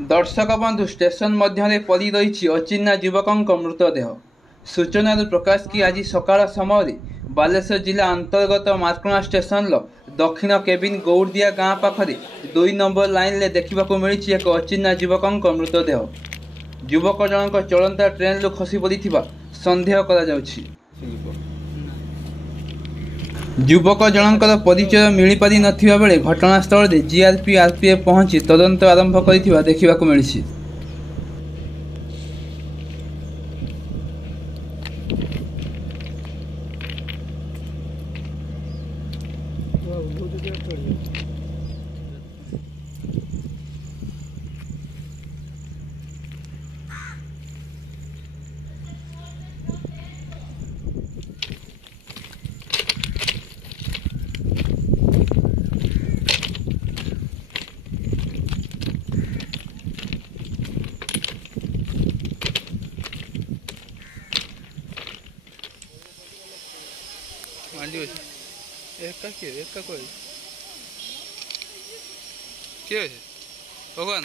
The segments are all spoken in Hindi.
दर्शक बंधु स्टेशन मध्य पड़ी रही अचिन्हा युवकों मृतदेह। सूचना प्रकाश कि आज सकाळ समय बालेश्वर जिला अंतर्गत मार्कणा स्टेशन दक्षिण केबिन गौड़दिया गाँ पाखरे 2 नंबर लाइन में देखा मिली एक अचिन्हा युवकों मृतदेह। युवक जनक चलंता ट्रेन खसी पड़ी सन्देह करा। युवक जनकर परिचय मिल पारि नथिबा बेले घटनास्थल में जीआरपी आरपीएफ पहुंची तदंत आरंभ करिथिबा देखिबाकु मिलिछि। भगवान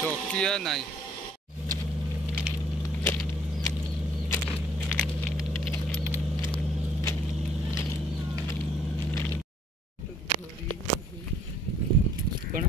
चौकिया नहीं कौन